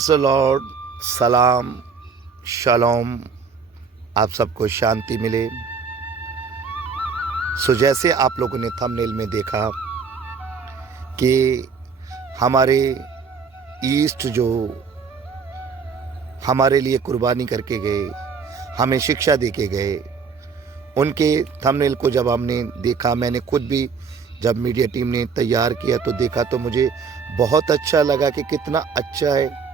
Praise the Lord. सलाम, shalom, आप सबको शांति मिले। जैसे आप लोगों ने थंबनेल में देखा कि हमारे ईस्ट जो हमारे लिए कुर्बानी करके गए, हमें शिक्षा देके गए, उनके थंबनेल को जब हमने देखा, मैंने खुद भी जब मीडिया टीम ने तैयार किया तो देखा, तो मुझे बहुत अच्छा लगा कि कितना अच्छा है।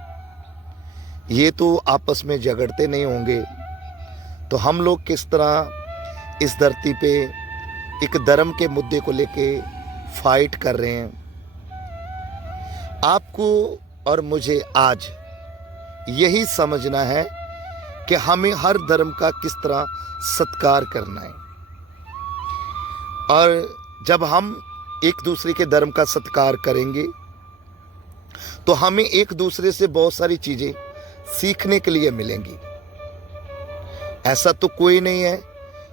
ये तो आपस में झगड़ते नहीं होंगे, तो हम लोग किस तरह इस धरती पे एक धर्म के मुद्दे को लेके फाइट कर रहे हैं। आपको और मुझे आज यही समझना है कि हमें हर धर्म का किस तरह सत्कार करना है, और जब हम एक दूसरे के धर्म का सत्कार करेंगे तो हमें एक दूसरे से बहुत सारी चीजें सीखने के लिए मिलेंगी। ऐसा तो कोई नहीं है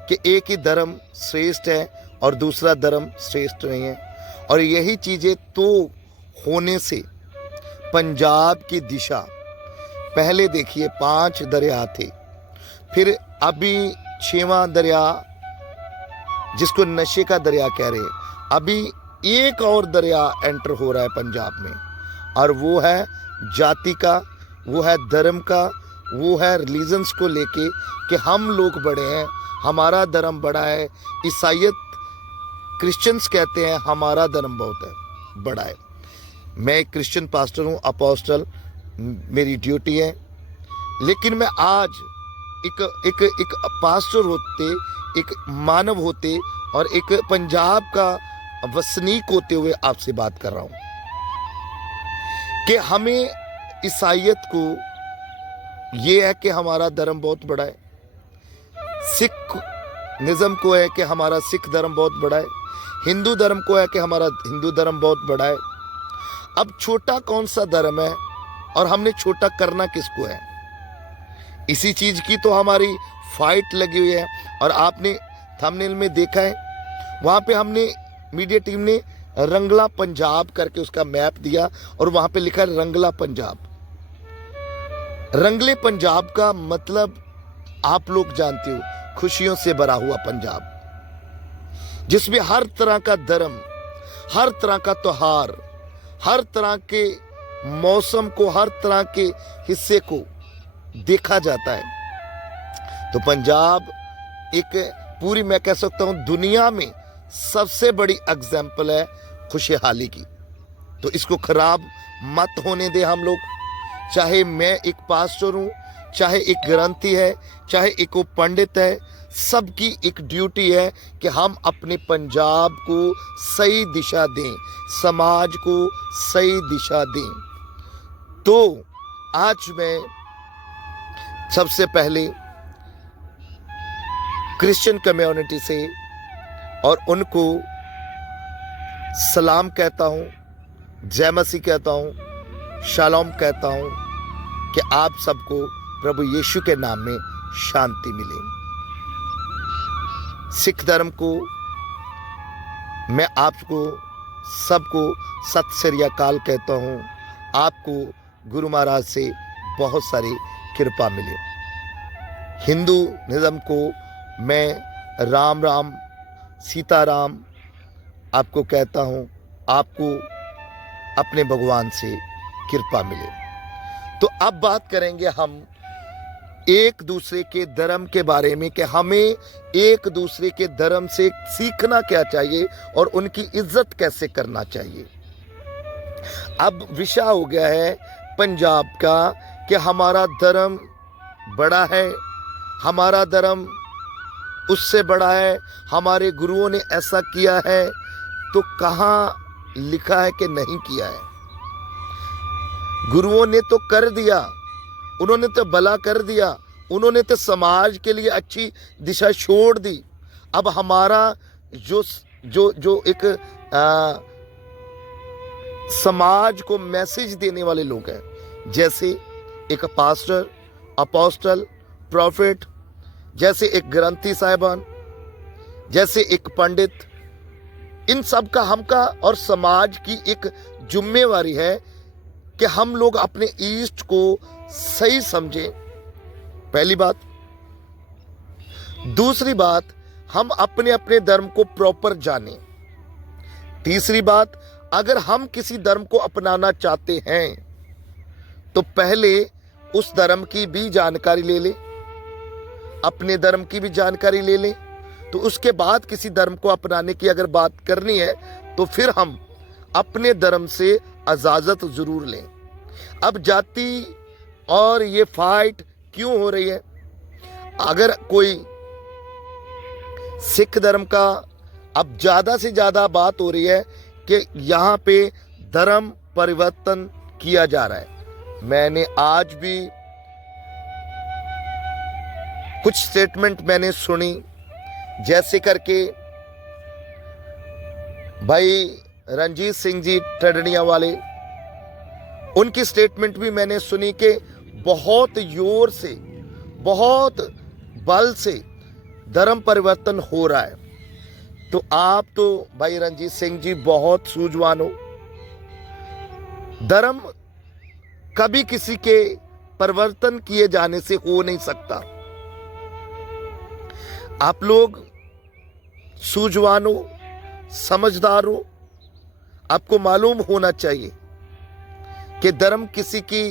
कि एक ही धर्म श्रेष्ठ है और दूसरा धर्म श्रेष्ठ नहीं है। और यही चीजें तो होने से पंजाब की दिशा, पहले देखिए 5 दरिया थे, फिर अभी 6वां दरिया जिसको नशे का दरिया कह रहे हैं, अभी एक और दरिया एंटर हो रहा है पंजाब में, और वो है जाति का, वो है धर्म का, वो है रिलीजन्स को लेके कि हम लोग बड़े हैं, हमारा धर्म बड़ा है। ईसाईयत क्रिश्चियंस कहते हैं हमारा धर्म बहुत है, बड़ा है। मैं एक क्रिश्चियन पास्टर हूँ, अपोस्टल मेरी ड्यूटी है, लेकिन मैं आज एक पास्टर होते, एक मानव होते और एक पंजाब का वसनीक होते हुए आपसे बात कर रहा हूं कि हमें ईसाईयत को ये है कि हमारा धर्म बहुत बड़ा है, सिख निज़म को है कि हमारा सिख धर्म बहुत बड़ा है, हिंदू धर्म को है कि हमारा हिंदू धर्म बहुत बड़ा है। अब छोटा कौन सा धर्म है और हमने छोटा करना किसको है? इसी चीज की तो हमारी फाइट लगी हुई है। और आपने थंबनेल में देखा है, वहां पे हमने मीडिया टीम ने रंगला पंजाब करके उसका मैप दिया और वहां पे लिखा है रंगला पंजाब। रंगले पंजाब का मतलब आप लोग जानते हो, खुशियों से भरा हुआ पंजाब, जिसमें हर तरह का धर्म, हर तरह का त्योहार, हर तरह के मौसम को, हर तरह के हिस्से को देखा जाता है। तो पंजाब एक पूरी, मैं कह सकता हूं, दुनिया में सबसे बड़ी एग्जाम्पल है खुशहाली की। तो इसको खराब मत होने दे हम लोग। चाहे मैं एक पास्टर हूं, चाहे एक ग्रंथी है, चाहे एक वो पंडित है, सबकी एक ड्यूटी है कि हम अपने पंजाब को सही दिशा दें, समाज को सही दिशा दें। तो आज मैं सबसे पहले क्रिश्चियन कम्युनिटी से और उनको सलाम कहता हूं, जय मसीह कहता हूं, शालोम कहता हूं कि आप सबको प्रभु यीशु के नाम में शांति मिले। सिख धर्म को मैं आपको सबको सत श्री अकाल कहता हूं। आपको गुरु महाराज से बहुत सारी कृपा मिले। हिंदू निज़म को मैं राम राम सीताराम आपको कहता हूं। आपको अपने भगवान से कृपा मिले। तो अब बात करेंगे हम एक दूसरे के धर्म के बारे में कि हमें एक दूसरे के धर्म से सीखना क्या चाहिए और उनकी इज्जत कैसे करना चाहिए। अब विषय हो गया है पंजाब का कि हमारा धर्म बड़ा है, हमारा धर्म उससे बड़ा है, हमारे गुरुओं ने ऐसा किया है। तो कहाँ लिखा है कि नहीं किया है? गुरुओं ने तो कर दिया, उन्होंने तो भला कर दिया, उन्होंने तो समाज के लिए अच्छी दिशा छोड़ दी। अब हमारा जो जो जो एक समाज को मैसेज देने वाले लोग हैं, जैसे एक पास्टर, अपोस्टल, प्रॉफिट, जैसे एक ग्रंथी साहिबान, जैसे एक पंडित, इन सब का हमका और समाज की एक जिम्मेवारी है कि हम लोग अपने ईस्ट को सही समझें, पहली बात। दूसरी बात, हम अपने अपने धर्म को प्रॉपर जानें। तीसरी बात, अगर हम किसी धर्म को अपनाना चाहते हैं तो पहले उस धर्म की भी जानकारी ले लें, अपने धर्म की भी जानकारी ले लें। तो उसके बाद किसी धर्म को अपनाने की अगर बात करनी है तो फिर हम अपने धर्म से इजाजत जरूर लें। अब जाति और ये फाइट क्यों हो रही है? अगर कोई सिख धर्म का अब ज्यादा से ज्यादा बात हो रही है कि यहां पे धर्म परिवर्तन किया जा रहा है। मैंने आज भी कुछ स्टेटमेंट मैंने सुनी, जैसे करके भाई रणजीत सिंह जी टडनिया वाले, उनकी स्टेटमेंट भी मैंने सुनी कि बहुत जोर से, बहुत बल से धर्म परिवर्तन हो रहा है। तो आप तो भाई रणजीत सिंह जी बहुत सूझवान हो। धर्म कभी किसी के परिवर्तन किए जाने से हो नहीं सकता। आप लोग सूझवान हो, समझदार हो। आपको मालूम होना चाहिए कि धर्म किसी की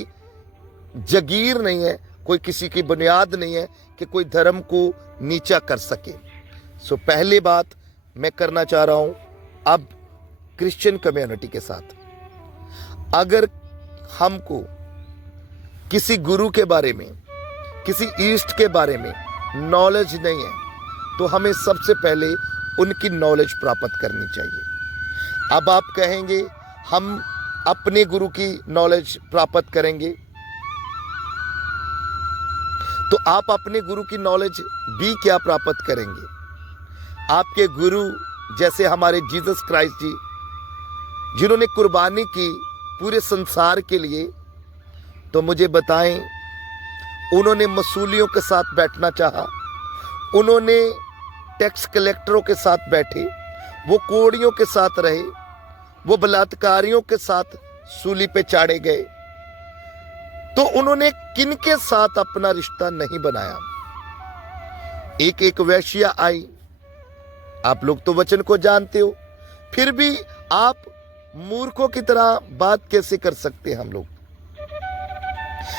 जगीर नहीं है, कोई किसी की बुनियाद नहीं है कि कोई धर्म को नीचा कर सके। सो पहली बात मैं करना चाह रहा हूं अब क्रिश्चियन कम्युनिटी के साथ, अगर हमको किसी गुरु के बारे में, किसी ईस्ट के बारे में नॉलेज नहीं है तो हमें सबसे पहले उनकी नॉलेज प्राप्त करनी चाहिए। अब आप कहेंगे हम अपने गुरु की नॉलेज प्राप्त करेंगे, तो आप अपने गुरु की नॉलेज भी क्या प्राप्त करेंगे? आपके गुरु जैसे हमारे जीसस क्राइस्ट जी, जिन्होंने कुर्बानी की पूरे संसार के लिए, तो मुझे बताएं, उन्होंने मसूलियों के साथ बैठना चाहा, उन्होंने टैक्स कलेक्टरों के साथ बैठे, वो कोड़ियों के साथ रहे, वो बलात्कारियों के साथ सूली पे चाड़े गए, तो उन्होंने किनके साथ अपना रिश्ता नहीं बनाया? एक एक वेश्या आई। आप लोग तो वचन को जानते हो, फिर भी आप मूर्खों की तरह बात कैसे कर सकते हैं? हम लोग,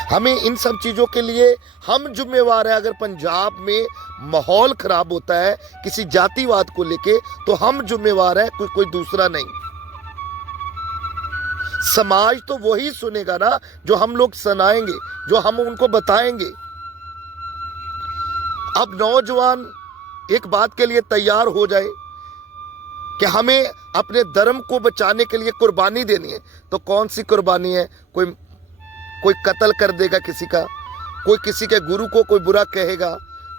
हमें इन सब चीजों के लिए हम जिम्मेवार है। अगर पंजाब में माहौल खराब होता है किसी जातिवाद को लेके, तो हम जिम्मेवार है, कोई दूसरा नहीं। समाज तो वही सुनेगा ना जो हम लोग सुनाएंगे, जो हम उनको बताएंगे। अब नौजवान एक बात के लिए तैयार हो जाए कि हमें अपने धर्म को बचाने के लिए कुर्बानी देनी है, तो कौन सी कुर्बानी है? कोई कत्ल कर देगा किसी का, कोई किसी के गुरु को कोई बुरा कहेगा,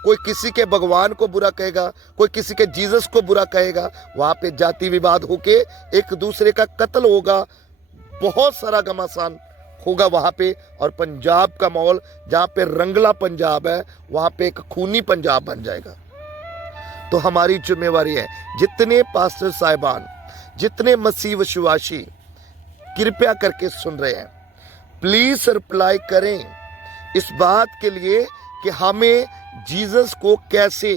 कोई किसी के भगवान को बुरा कहेगा, कोई किसी के जीसस को बुरा कहेगा, वहां पे जाति विवाद होके एक दूसरे का कत्ल होगा, बहुत सारा घमासान होगा वहां पे। और पंजाब का माहौल जहां पे रंगला पंजाब है, वहां पे एक खूनी पंजाब बन जाएगा। तो हमारी जिम्मेवारी है, जितने पास्टर साहिबान, जितने मसीह विश्वासी कृपया करके सुन रहे हैं, प्लीज रिप्लाई करें इस बात के लिए कि हमें जीसस को कैसे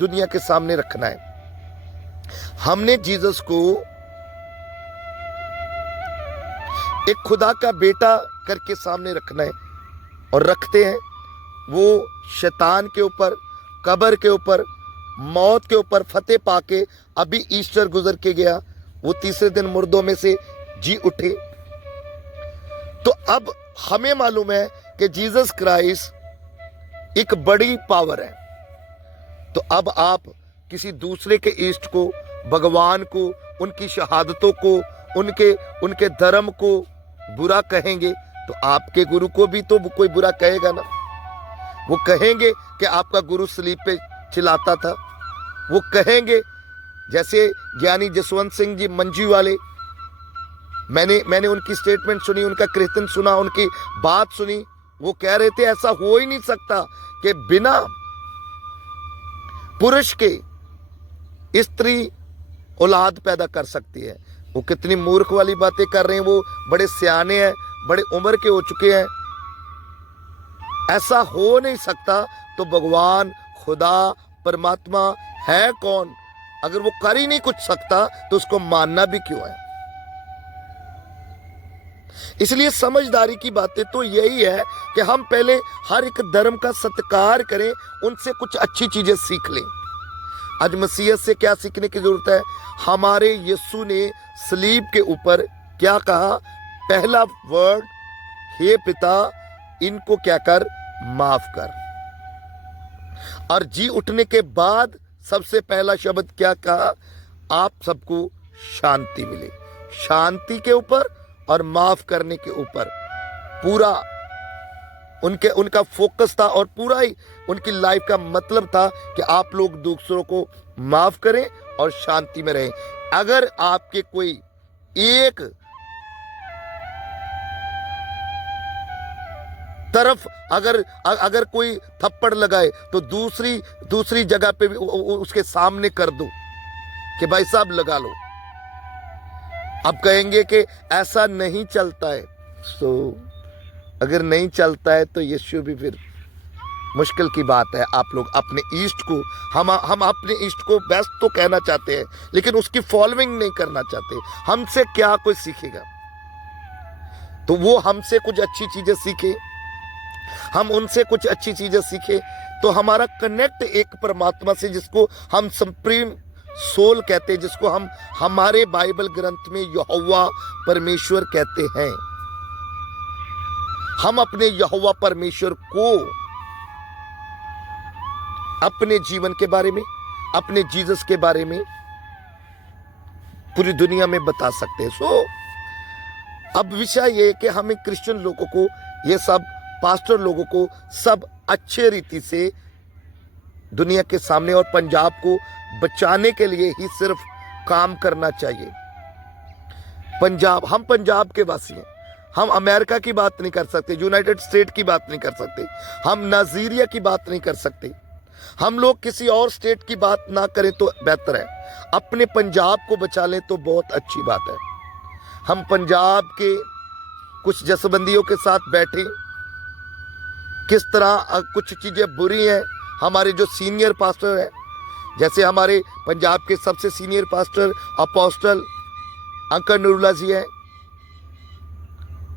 दुनिया के सामने रखना है। हमने जीसस को एक खुदा का बेटा करके सामने रखना है, और रखते हैं। वो शैतान के ऊपर, कब्र के ऊपर, मौत के ऊपर फतेह पाके अभी ईस्टर गुजर के गया, वो तीसरे दिन मुर्दों में से जी उठे। तो अब हमें मालूम है कि जीसस क्राइस्ट एक बड़ी पावर है। तो अब आप किसी दूसरे के ईस्ट को, भगवान को, उनकी शहादतों को, उनके धर्म को बुरा कहेंगे, तो आपके गुरु को भी तो कोई बुरा कहेगा ना। वो कहेंगे कि आपका गुरु सलीब पे चिल्लाता था, वो कहेंगे जैसे ज्ञानी जसवंत सिंह जी मंजी वाले, मैंने उनकी स्टेटमेंट सुनी, उनका कीर्तन सुना, उनकी बात सुनी। वो कह रहे थे ऐसा हो ही नहीं सकता कि बिना पुरुष के स्त्री औलाद पैदा कर सकती है। वो कितनी मूर्ख वाली बातें कर रहे हैं। वो बड़े सियाने हैं, बड़े उम्र के हो चुके हैं। ऐसा हो नहीं सकता। तो भगवान, खुदा, परमात्मा है कौन? अगर वो कर ही नहीं कुछ सकता तो उसको मानना भी क्यों है? इसलिए समझदारी की बातें तो यही है कि हम पहले हर एक धर्म का सत्कार करें, उनसे कुछ अच्छी चीजें सीख लें। आज मसीहत से क्या सीखने की जरूरत है? हमारे यीशु ने सलीब के ऊपर क्या कहा? पहला वर्ड, हे पिता इनको क्या कर, माफ कर। और जी उठने के बाद सबसे पहला शब्द क्या कहा? आप सबको शांति मिले। शांति के ऊपर और माफ करने के ऊपर पूरा उनका फोकस था, और पूरा ही उनकी लाइफ का मतलब था कि आप लोग दूसरों को माफ करें और शांति में रहें। अगर आपके कोई एक तरफ अगर कोई थप्पड़ लगाए तो दूसरी जगह पे भी उसके सामने कर दो कि भाई साहब लगा लो। अब कहेंगे कि ऐसा नहीं चलता है। अगर नहीं चलता है तो यीशु भी फिर मुश्किल की बात है। आप लोग अपने ईस्ट को, हम अपने ईस्ट को बेस्ट तो कहना चाहते हैं, लेकिन उसकी फॉलोइंग नहीं करना चाहते। हमसे क्या कोई सीखेगा? तो वो हमसे कुछ अच्छी चीजें सीखे, हम उनसे कुछ अच्छी चीजें सीखे, तो हमारा कनेक्ट एक परमात्मा से, जिसको हम सुप्रीम सोल कहते हैं, जिसको हम हमारे बाइबल ग्रंथ में यहोवा परमेश्वर कहते हैं। हम अपने यहोवा परमेश्वर को अपने जीवन के बारे में, अपने जीसस के बारे में पूरी दुनिया में बता सकते हैं। अब विषय ये है कि हमें क्रिश्चियन लोगों को, ये सब पास्टर लोगों को, सब अच्छे रीति से दुनिया के सामने और पंजाब को बचाने के लिए ही सिर्फ काम करना चाहिए। हम पंजाब के वासी हैं। हम अमेरिका की बात नहीं कर सकते, यूनाइटेड स्टेट की बात नहीं कर सकते, हम नाइजीरिया की बात नहीं कर सकते। हम लोग किसी और स्टेट की बात ना करें तो बेहतर है। अपने पंजाब को बचा लें तो बहुत अच्छी बात है। हम पंजाब के कुछ जसबंदियों के साथ बैठे, किस तरह कुछ चीजें बुरी हैं। हमारे जो सीनियर पास्टर हैं, जैसे हमारे पंजाब के सबसे senior pastor apostle uncle Noorullah ji हैं,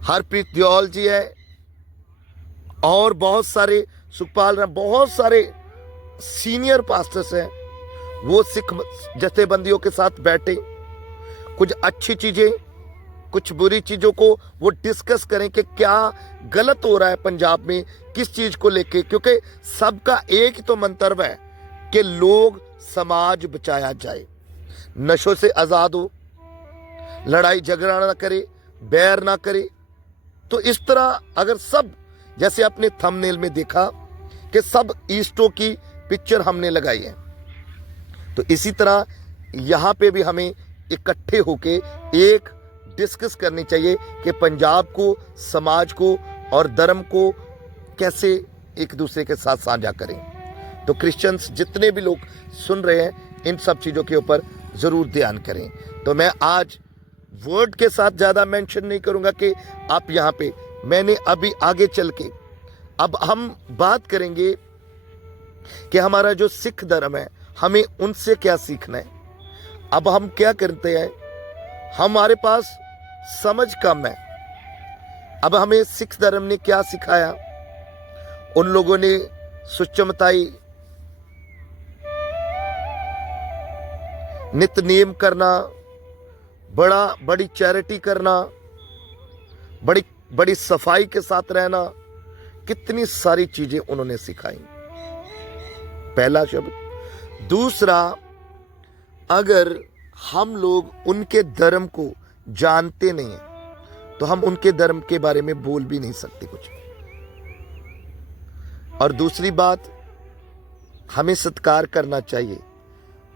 हरप्रीत दियोल जी है, और बहुत सारे सुखपाल, बहुत सारे सीनियर पास्टर्स हैं। वो सिख जथेबंदियों के साथ बैठे, कुछ अच्छी चीजें, कुछ बुरी चीजों को वो डिस्कस करें कि क्या गलत हो रहा है पंजाब में, किस चीज को लेके। क्योंकि सबका एक ही तो मंतव्य है कि लोग, समाज बचाया जाए, नशों से आजाद हो, लड़ाई झगड़ा ना करे, बैर ना करे। तो इस तरह अगर सब, जैसे अपने थंबनेल में देखा कि सब ईस्टों की पिक्चर हमने लगाई है, तो इसी तरह यहाँ पे भी हमें इकट्ठे होके एक डिस्कस करनी चाहिए कि पंजाब को, समाज को और धर्म को कैसे एक दूसरे के साथ साझा करें। तो क्रिश्चियंस जितने भी लोग सुन रहे हैं, इन सब चीज़ों के ऊपर ज़रूर ध्यान करें। तो मैं आज वर्ड के साथ ज़्यादा मेंशन नहीं करूंगा कि आप यहाँ पे, मैंने अभी आगे चल के अब हम बात करेंगे कि हमारा जो सिख धर्म है, हमें उनसे क्या सीखना है। अब हम क्या करते हैं, हमारे पास समझ कम है। अब हमें सिख धर्म ने क्या सिखाया? उन लोगों ने सुचमताई, नित नियम करना, बड़ी चैरिटी करना, बड़ी सफाई के साथ रहना, कितनी सारी चीजें उन्होंने सिखाई। पहला शब्द। दूसरा, अगर हम लोग उनके धर्म को जानते नहीं हैं तो हम उनके धर्म के बारे में बोल भी नहीं सकते कुछ। और दूसरी बात, हमें सत्कार करना चाहिए।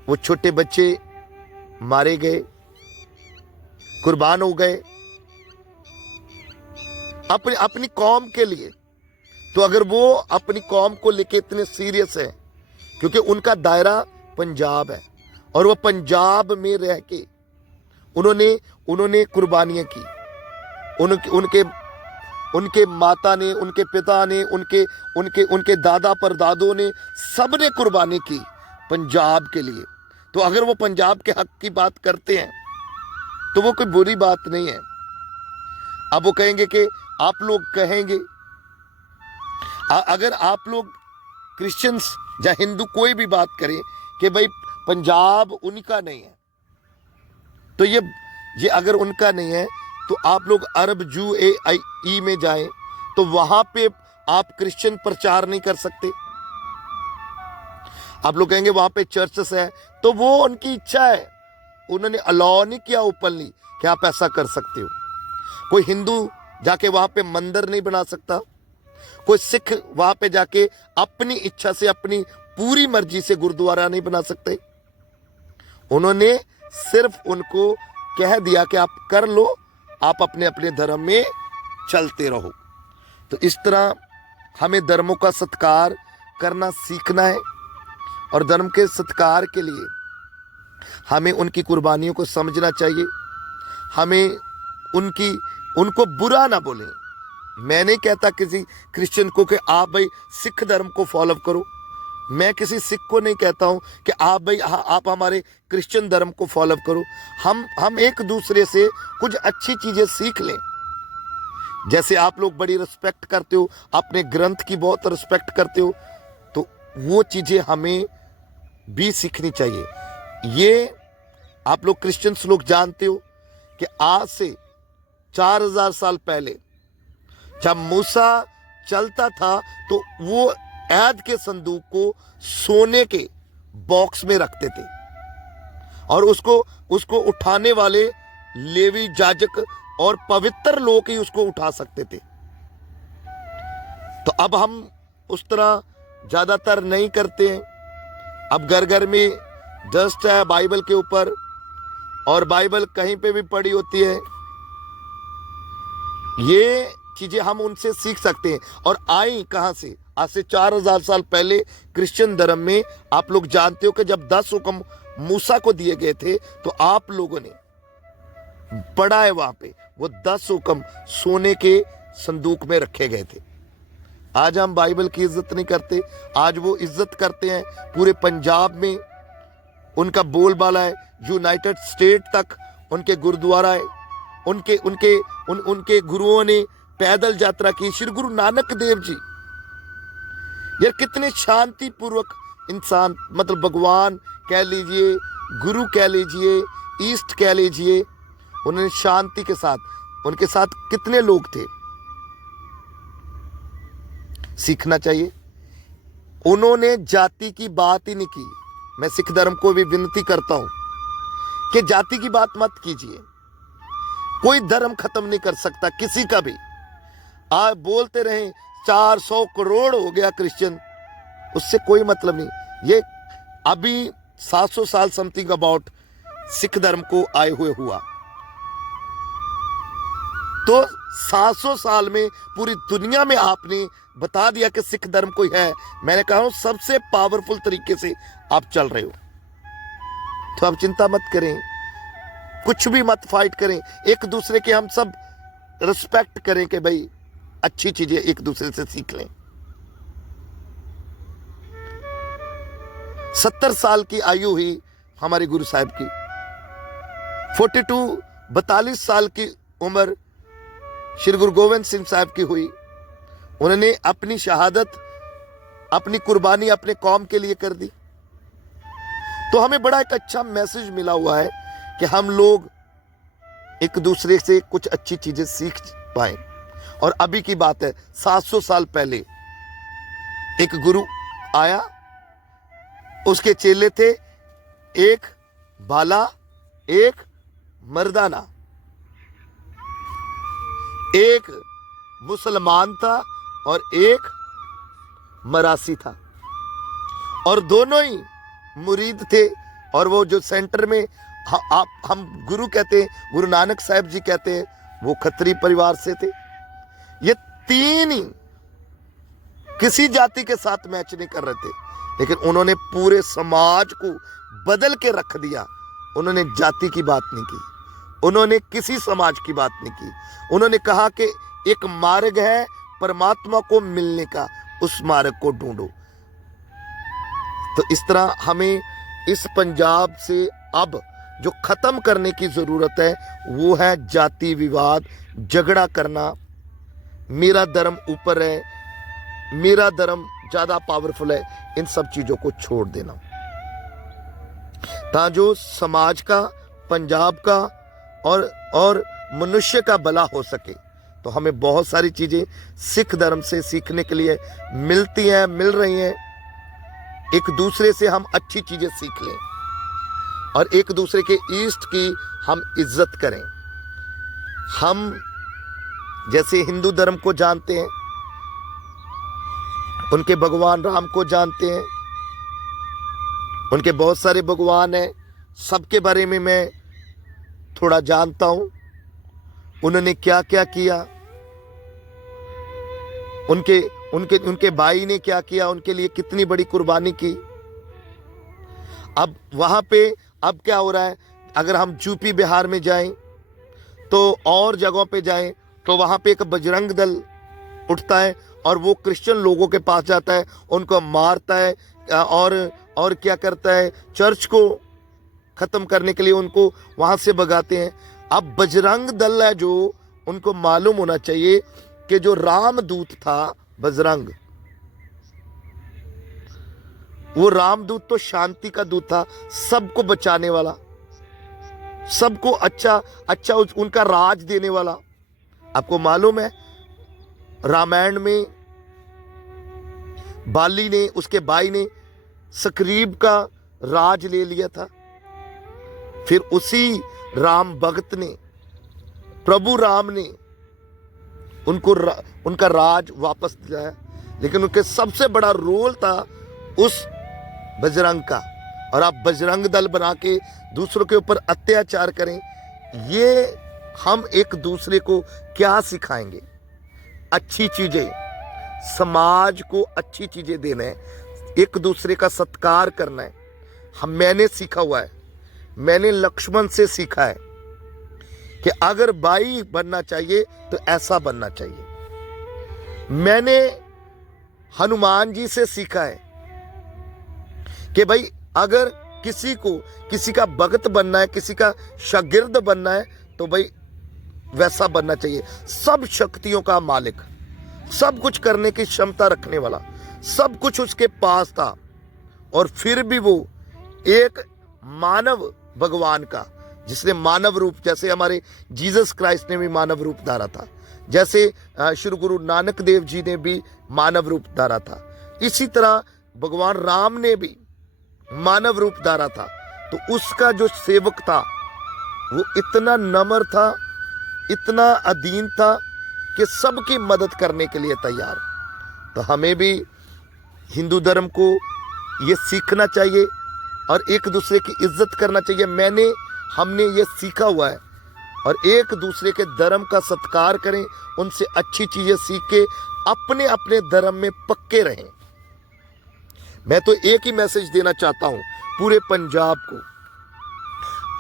वो छोटे बच्चे मारे गए, कुर्बान हो गए अपनी कौम के लिए, तो अगर वो अपनी कौम को लेके इतने सीरियस है, क्योंकि उनका दायरा पंजाब है और वो पंजाब में रह के उन्होंने कुर्बानियां की, उनके उनके माता ने, उनके पिता ने, उनके उनके उनके दादा परदादों ने, सबने कुर्बानी की पंजाब के लिए। तो अगर वो पंजाब के हक की बात करते हैं तो वो कोई बुरी बात नहीं है। अब वो कहेंगे कि आप लोग कहेंगे, अगर आप लोग क्रिश्चियंस या हिंदू कोई भी बात करें कि भाई पंजाब उनका नहीं है, तो ये अगर उनका नहीं है तो आप लोग अरब UAE में जाएं तो वहां पे आप क्रिश्चियन प्रचार नहीं कर सकते। आप लोग कहेंगे वहां पे चर्चेस है, तो वो उनकी इच्छा है, उन्होंने अलाउ नहीं किया ओपनली कि आप ऐसा कर सकते हो। कोई हिंदू जाके वहां पे मंदिर नहीं बना सकता, कोई सिख वहां पे जाके अपनी इच्छा से, अपनी पूरी मर्जी से गुरुद्वारा नहीं बना सकते। उन्होंने सिर्फ उनको कह दिया कि आप कर लो, आप अपने अपने धर्म में चलते रहो। तो इस तरह हमें धर्मों का सत्कार करना सीखना है, और धर्म के सत्कार के लिए हमें उनकी कुर्बानियों को समझना चाहिए। हमें उनको बुरा ना बोलें। मैं नहीं कहता किसी क्रिश्चियन को कि आप भाई सिख धर्म को फॉलो करो, मैं किसी सिख को नहीं कहता हूं कि आप भाई आप हमारे क्रिश्चियन धर्म को फॉलो करो। हम एक दूसरे से कुछ अच्छी चीजें सीख लें। जैसे आप लोग बड़ी रिस्पेक्ट करते हो, अपने ग्रंथ की बहुत रिस्पेक्ट करते हो, तो वो चीजें हमें भी सीखनी चाहिए। ये आप लोग क्रिश्चियंस लोग जानते हो कि आज से 4000 साल पहले जब मूसा चलता था तो वो ऐद के संदूक को सोने के बॉक्स में रखते थे, और उसको उठाने वाले लेवी याजक और पवित्र लोग ही उसको उठा सकते थे। तो अब हम उस तरह ज्यादातर नहीं करते हैं। अब घर घर में डस्ट है बाइबल के ऊपर, और बाइबल कहीं पे भी पड़ी होती है। ये चीजें हम उनसे सीख सकते हैं। और आई कहां से? आज से 4000 साल पहले क्रिश्चियन धर्म में आप लोग जानते हो कि जब 10 हुक्म मूसा को दिए गए थे तो आप लोगों ने पढ़ा है वहां पे, वो 10 हुक्म सोने के संदूक में रखे गए थे। आज हम बाइबल की इज्जत नहीं करते, आज वो इज्जत करते हैं। पूरे पंजाब में उनका बोलबाला है, यूनाइटेड स्टेट तक उनके गुरुद्वारा है। उनके गुरुओं ने पैदल यात्रा की। श्री गुरु नानक देव जी यार कितने शांतिपूर्वक इंसान, मतलब भगवान कह लीजिए, गुरु कह लीजिए, ईस्ट कह लीजिए, उन्होंने शांति के साथ, उनके साथ कितने लोग थे। सीखना चाहिए। उन्होंने जाति की बात ही नहीं की। मैं सिख धर्म को भी विनती करता हूं कि जाति की बात मत कीजिए। कोई धर्म खत्म नहीं कर सकता किसी का भी। आप बोलते रहे 400 करोड़ हो गया क्रिश्चियन, उससे कोई मतलब नहीं। ये अभी 700 साल समथिंग अबाउट सिख धर्म को आए हुए हुआ, तो 700 साल में पूरी दुनिया में आपने बता दिया कि सिख धर्म कोई है। मैंने कहा सबसे पावरफुल तरीके से आप चल रहे हो। तो आप चिंता मत करें, कुछ भी मत फाइट करें, एक दूसरे के हम सब रिस्पेक्ट करें कि भाई अच्छी चीजें एक दूसरे से सीख लें। 70 साल की आयु हुई हमारे गुरु साहब की। 42 साल की उम्र श्री गुरु गोविंद सिंह साहब की हुई। उन्होंने अपनी शहादत, अपनी कुर्बानी अपने कौम के लिए कर दी। तो हमें बड़ा एक अच्छा मैसेज मिला हुआ है कि हम लोग एक दूसरे से कुछ अच्छी चीजें सीख पाए। और अभी की बात है, 700 साल पहले एक गुरु आया, उसके चेले थे, एक बाला, एक मर्दाना, एक मुसलमान था और एक मरासी था, और दोनों ही मुरीद थे। और वो जो सेंटर में हम गुरु कहते हैं, गुरु नानक साहब जी कहते हैं, वो खत्री परिवार से थे। ये तीन ही किसी जाति के साथ मैच नहीं कर रहे थे, लेकिन उन्होंने पूरे समाज को बदल के रख दिया। उन्होंने जाति की बात नहीं की, उन्होंने किसी समाज की बात नहीं की। उन्होंने कहा कि एक मार्ग है परमात्मा को मिलने का, उस मार्ग को ढूंढो। तो इस तरह हमें इस पंजाब से अब जो खत्म करने की जरूरत है वो है जाति विवाद, झगड़ा करना, मेरा धर्म ऊपर है, मेरा धर्म ज्यादा पावरफुल है, इन सब चीजों को छोड़ देना, ताकि समाज का, पंजाब का और मनुष्य का भला हो सके। तो हमें बहुत सारी चीजें सिख धर्म से सीखने के लिए मिलती हैं, मिल रही हैं। एक दूसरे से हम अच्छी चीजें सीख लें और एक दूसरे के ईष्ट की हम इज्जत करें। हम जैसे हिंदू धर्म को जानते हैं, उनके भगवान राम को जानते हैं, उनके बहुत सारे भगवान हैं, सबके बारे में मैं थोड़ा जानता हूं, उन्होंने क्या क्या किया, उनके भाई ने क्या किया, उनके लिए कितनी बड़ी कुर्बानी की। अब वहां पे अब क्या हो रहा है, अगर हम यूपी बिहार में जाएं तो और जगहों पे जाएं तो वहां पे एक बजरंग दल उठता है और वो क्रिश्चियन लोगों के पास जाता है, उनको मारता है और क्या करता है, चर्च को खत्म करने के लिए उनको वहां से भगाते हैं। अब बजरंग दल है जो, उनको मालूम होना चाहिए कि जो रामदूत था बजरंग, वो रामदूत तो शांति का दूत था, सबको बचाने वाला, सबको अच्छा उनका राज देने वाला। आपको मालूम है रामायण में बाली ने, उसके भाई ने सकरीब का राज ले लिया था, फिर उसी राम भक्त ने, प्रभु राम ने उनका राज वापस दिलाया। लेकिन उनके सबसे बड़ा रोल था उस बजरंग का। और आप बजरंग दल बना के दूसरों के ऊपर अत्याचार करें, ये हम एक दूसरे को क्या सिखाएंगे? अच्छी चीजें, समाज को अच्छी चीजें देना है, एक दूसरे का सत्कार करना है। मैंने सीखा हुआ है, मैंने लक्ष्मण से सीखा है कि अगर भाई बनना चाहिए तो ऐसा बनना चाहिए। मैंने हनुमान जी से सीखा है कि भाई अगर किसी का भक्त बनना है, किसी का शागिर्द बनना है, तो भाई वैसा बनना चाहिए। सब शक्तियों का मालिक, सब कुछ करने की क्षमता रखने वाला, सब कुछ उसके पास था, और फिर भी वो एक मानव भगवान का, जिसने मानव रूप, जैसे हमारे जीसस क्राइस्ट ने भी मानव रूप धारा था, जैसे श्री गुरु नानक देव जी ने भी मानव रूप धारा था, इसी तरह भगवान राम ने भी मानव रूप धारा था। तो उसका जो सेवक था वो इतना नम्र था, इतना अधीन था कि सबकी मदद करने के लिए तैयार। तो हमें भी हिंदू धर्म को ये सीखना चाहिए और एक दूसरे की इज्जत करना चाहिए। हमने ये सीखा हुआ है, और एक दूसरे के धर्म का सत्कार करें, उनसे अच्छी चीजें सीख के अपने अपने धर्म में पक्के रहें। मैं तो एक ही मैसेज देना चाहता हूं पूरे पंजाब को,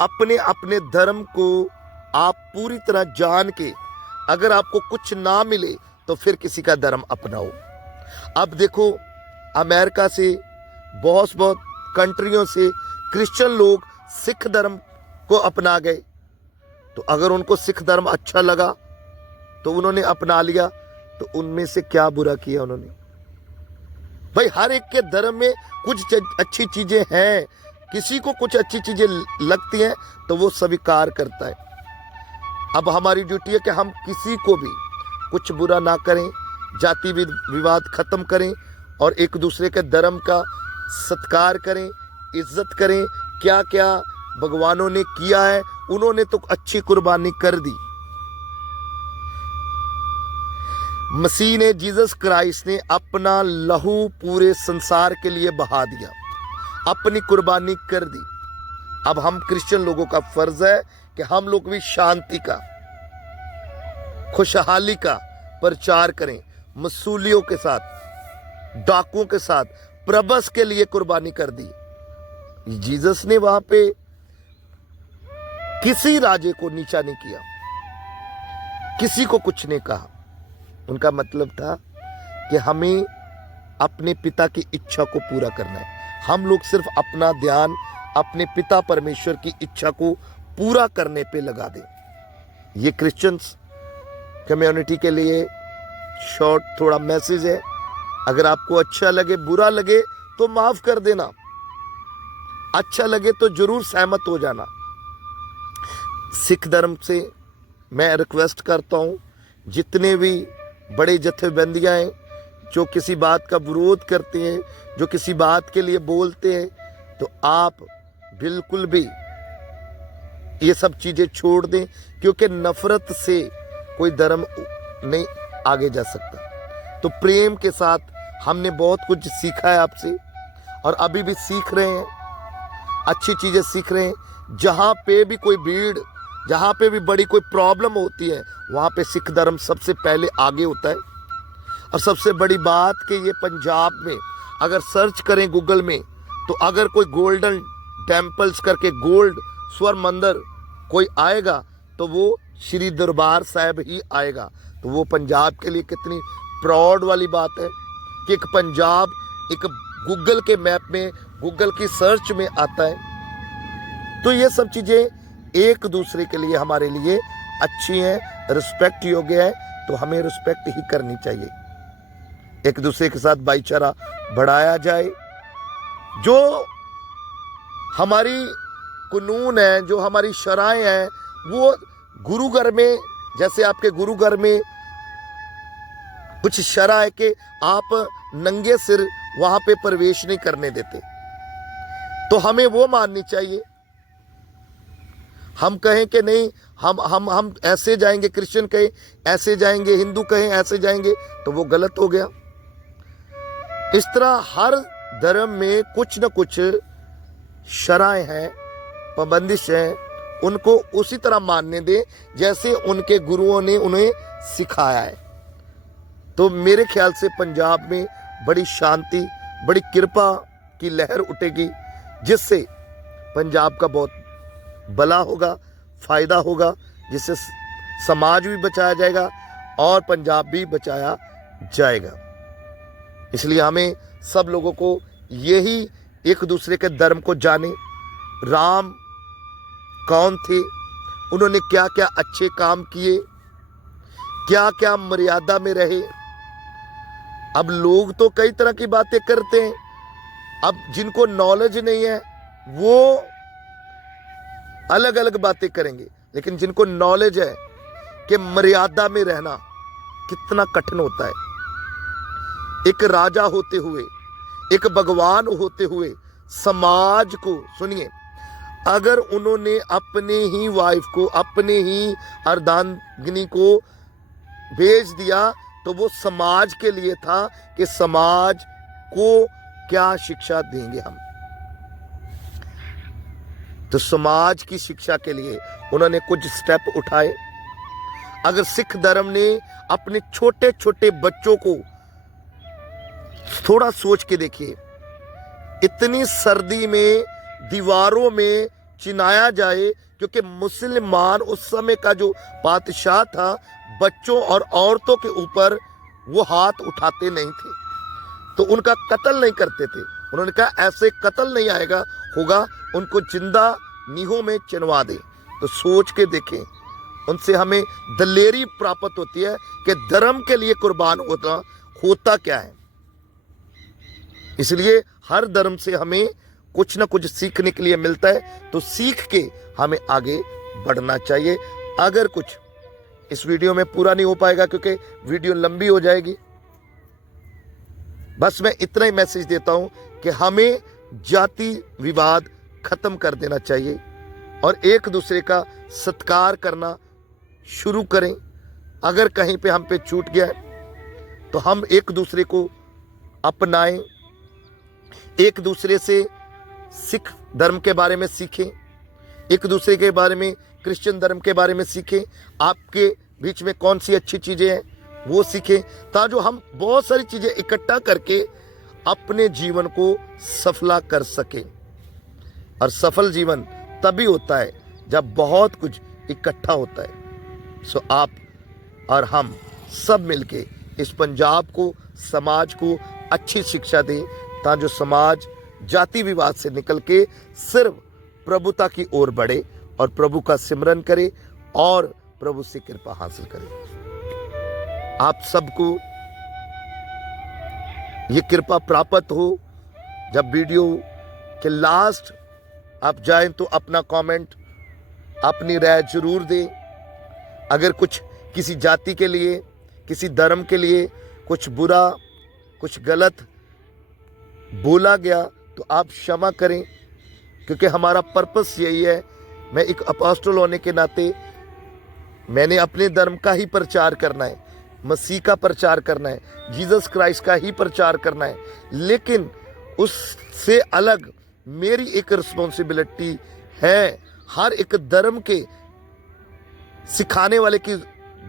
अपने अपने धर्म को आप पूरी तरह जान के, अगर आपको कुछ ना मिले तो फिर किसी का धर्म अपनाओ। अब देखो अमेरिका से, बहुत कंट्रियों से क्रिश्चियन लोग सिख धर्म को अपना गए, तो अगर उनको सिख धर्म अच्छा लगा तो उन्होंने अपना लिया, तो उनमें से क्या बुरा किया उन्होंने? भाई हर एक के धर्म में कुछ अच्छी चीजें हैं, किसी को कुछ अच्छी चीजें लगती हैं तो वो स्वीकार करता है। अब हमारी ड्यूटी है कि हम किसी को भी कुछ बुरा ना करें, जाति विवाद खत्म करें और एक दूसरे के धर्म का सत्कार करें, इज्जत करें। क्या क्या भगवानों ने किया है, उन्होंने तो अच्छी कुर्बानी कर दी। मसीह ने, जीसस क्राइस्ट ने अपना लहू पूरे संसार के लिए बहा दिया, अपनी कुर्बानी कर दी। अब हम क्रिश्चियन लोगों का फर्ज है कि हम लोग भी शांति का, खुशहाली का प्रचार करें, मसूलियों के साथ, डाकुओं के साथ, प्रबस के लिए कुर्बानी कर दी। जीसस ने वहां पे किसी राजे को नीचा नहीं किया, किसी को कुछ नहीं कहा। उनका मतलब था कि हमें अपने पिता की इच्छा को पूरा करना है। हम लोग सिर्फ अपना ध्यान अपने पिता परमेश्वर की इच्छा को पूरा करने पे लगा दें। ये क्रिश्चियंस कम्युनिटी के लिए शॉर्ट थोड़ा मैसेज है। अगर आपको अच्छा लगे, बुरा लगे तो माफ कर देना, अच्छा लगे तो जरूर सहमत हो जाना। सिख धर्म से मैं रिक्वेस्ट करता हूं, जितने भी बड़े जथेबंदियां हैं जो किसी बात का विरोध करते हैं, जो किसी बात के लिए बोलते हैं, तो आप बिल्कुल भी ये सब चीजें छोड़ दें, क्योंकि नफरत से कोई धर्म नहीं आगे जा सकता। तो प्रेम के साथ हमने बहुत कुछ सीखा है आपसे और अभी भी सीख रहे हैं, अच्छी चीजें सीख रहे हैं। जहां पे भी कोई भीड़, जहां पे भी बड़ी कोई प्रॉब्लम होती है, वहां पे सिख धर्म सबसे पहले आगे होता है। और सबसे बड़ी बात कि ये पंजाब में अगर सर्च करें गूगल में, तो अगर कोई गोल्डन टेम्पल्स करके गोल्ड स्वर मंदिर कोई आएगा तो वो श्री दरबार साहिब ही आएगा। तो वो पंजाब के लिए कितनी प्राउड वाली बात है कि एक पंजाब एक गूगल के मैप में, गूगल की सर्च में आता है। तो ये सब चीजें एक दूसरे के लिए, हमारे लिए अच्छी हैं, रिस्पेक्ट योग्य है, तो हमें रिस्पेक्ट ही करनी चाहिए। एक दूसरे के साथ भाईचारा बढ़ाया जाए। जो हमारी कानून है, जो हमारी शराएं हैं, वो गुरु घर में, जैसे आपके गुरु घर में कुछ शरा है कि आप नंगे सिर वहां पे प्रवेश नहीं करने देते, तो हमें वो माननी चाहिए। हम कहें कि नहीं, हम ऐसे जाएंगे, क्रिश्चियन कहें ऐसे जाएंगे, हिंदू कहें ऐसे जाएंगे, तो वो गलत हो गया। इस तरह हर धर्म में कुछ न कुछ शराएं हैं, पाबंदिश हैं, उनको उसी तरह मानने दें जैसे उनके गुरुओं ने उन्हें सिखाया है। तो मेरे ख्याल से पंजाब में बड़ी शांति, बड़ी कृपा की लहर उठेगी, जिससे पंजाब का बहुत भला होगा, फायदा होगा, जिससे समाज भी बचाया जाएगा और पंजाब भी बचाया जाएगा। इसलिए हमें सब लोगों को यही एक दूसरे के धर्म को जाने, राम कौन थे, उन्होंने क्या क्या अच्छे काम किए, क्या क्या मर्यादा में रहे। अब लोग तो कई तरह की बातें करते हैं, अब जिनको नॉलेज नहीं है वो अलग अलग बातें करेंगे, लेकिन जिनको नॉलेज है कि मर्यादा में रहना कितना कठिन होता है, एक राजा होते हुए, एक भगवान होते हुए समाज को, सुनिए, अगर उन्होंने अपने ही वाइफ को, अपने ही अर्धांगिनी को भेज दिया, तो वो समाज के लिए था कि समाज को क्या शिक्षा देंगे हम। तो समाज की शिक्षा के लिए उन्होंने कुछ स्टेप उठाए। अगर सिख धर्म ने अपने छोटे छोटे बच्चों को, थोड़ा सोच के देखिए, इतनी सर्दी में दीवारों में चिनाया जाए, क्योंकि मुसलमान उस समय का जो बादशाह था, बच्चों और औरतों के ऊपर वो हाथ उठाते नहीं थे, तो उनका कत्ल नहीं करते थे। उन्होंने कहा ऐसे कत्ल नहीं आएगा होगा, उनको जिंदा नीहों में चिनवा दे। तो सोच के देखें, उनसे हमें दलेरी प्राप्त होती है कि धर्म के लिए कुर्बान होता क्या है। इसलिए हर धर्म से हमें कुछ ना कुछ सीखने के लिए मिलता है, तो सीख के हमें आगे बढ़ना चाहिए। अगर कुछ इस वीडियो में पूरा नहीं हो पाएगा क्योंकि वीडियो लंबी हो जाएगी, बस मैं इतना ही मैसेज देता हूं कि हमें जाति विवाद खत्म कर देना चाहिए और एक दूसरे का सत्कार करना शुरू करें। अगर कहीं पे हम पे छूट गया है तो हम एक दूसरे को अपनाएं, एक दूसरे से सिख धर्म के बारे में सीखें, एक दूसरे के बारे में क्रिश्चियन धर्म के बारे में सीखें, आपके बीच में कौन सी अच्छी चीज़ें हैं वो सीखें, ताकि हम बहुत सारी चीज़ें इकट्ठा करके अपने जीवन को सफला कर सकें। और सफल जीवन तभी होता है जब बहुत कुछ इकट्ठा होता है। सो आप और हम सब मिलके इस पंजाब को, समाज को अच्छी शिक्षा दें, ताकि समाज जाति विवाद से निकल के सिर्फ प्रभुता की ओर बढ़े और प्रभु का सिमरन करे और प्रभु से कृपा हासिल करे। आप सबको ये कृपा प्राप्त हो। जब वीडियो के लास्ट आप जाएं तो अपना कमेंट, अपनी राय जरूर दें। अगर कुछ किसी जाति के लिए, किसी धर्म के लिए कुछ बुरा, कुछ गलत बोला गया तो आप क्षमा करें, क्योंकि हमारा पर्पस यही है। मैं एक अपोस्टल होने के नाते मैंने अपने धर्म का ही प्रचार करना है, मसीह का प्रचार करना है, जीसस क्राइस्ट का ही प्रचार करना है। लेकिन उससे अलग मेरी एक रिस्पॉन्सिबिलिटी है, हर एक धर्म के सिखाने वाले की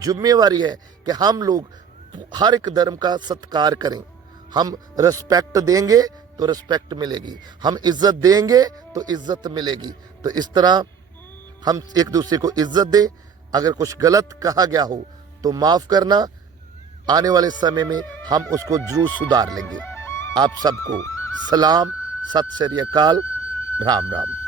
जिम्मेवारी है कि हम लोग हर एक धर्म का सत्कार करें। हम रिस्पेक्ट देंगे तो रिस्पेक्ट मिलेगी, हम इज्जत देंगे तो इज्जत मिलेगी। तो इस तरह हम एक दूसरे को इज्जत दें। अगर कुछ गलत कहा गया हो तो माफ़ करना, आने वाले समय में हम उसको जरूर सुधार लेंगे। आप सबको सलाम, सत श्री अकाल, राम राम।